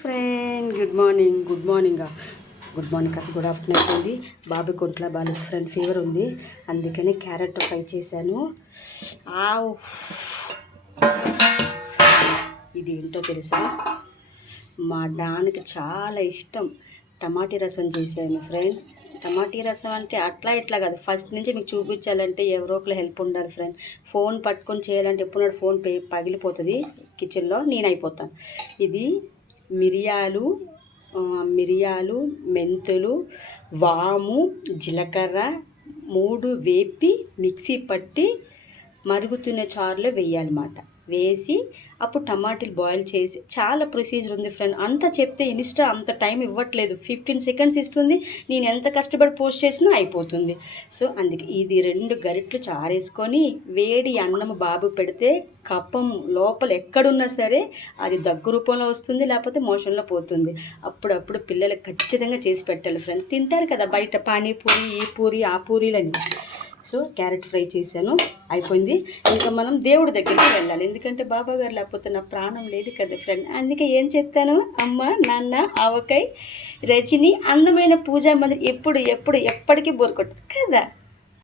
Friend good morning good morning కాస్త good afternoon అయిపోయింది. బాబు కొంట్లో బాగా ఫ్రెండ్ ఫీవర్ ఉంది, అందుకని క్యారెట్ ఫ్రై చేశాను. ఇది ఏంటో తెలుసా, మా డాన్కి చాలా ఇష్టం టమాటీ రసం చేశాను ఫ్రెండ్. టమాటీ రసం అంటే అట్లా ఇట్లా కాదు, ఫస్ట్ నుంచి మీకు చూపించాలంటే ఎవరో ఒకరు హెల్ప్ ఉండాలి ఫ్రెండ్. ఫోన్ పట్టుకొని చేయాలంటే ఎప్పుడు ఫోన్ పగిలిపోతుంది కిచెన్లో, నేను అయిపోతాను. ఇది మిరియాలు, మెంతులు, వాము, జీలకర్ర 3 వేపి మిక్సీ పట్టి మరుగుతున్న చారులో వేయాలన్నమాట. వేసి అప్పుడు టమాటీలు బాయిల్ చేసి, చాలా ప్రొసీజర్ ఉంది ఫ్రెండ్. అంత చెప్తే ఇన్స్టా అంత టైం ఇవ్వట్లేదు, 15 సెకండ్స్ ఇస్తుంది. నేను ఎంత కష్టపడి పోస్ట్ చేసినా అయిపోతుంది. సో అందుకే ఇది 2 గరిటెలు చారేసుకొని వేడి అన్నం బాబు పెడితే కప్పం లోపల ఎక్కడున్నా సరే అది దగ్గు రూపంలో వస్తుంది, లేకపోతే మోషన్లో పోతుంది. అప్పుడప్పుడు పిల్లలకు ఖచ్చితంగా చేసి పెట్టాలి ఫ్రెండ్. తింటారు కదా బయట పానీపూరి, ఈ పూరి ఆ పూరీలని. సో క్యారెట్ ఫ్రై చేశాను, అయిపోయింది. ఇంకా మనం దేవుడి దగ్గరికి వెళ్ళాలి, ఎందుకంటే బాబా గారు లేకపోతే నా ప్రాణం లేదు కదా ఫ్రెండ్. అందుకే ఏం చెప్తాను, అమ్మ నాన్న ఆవకాయ రజని అందమైన పూజా మందిరం ఎప్పటికీ బోర్ కొట్టదు కదా.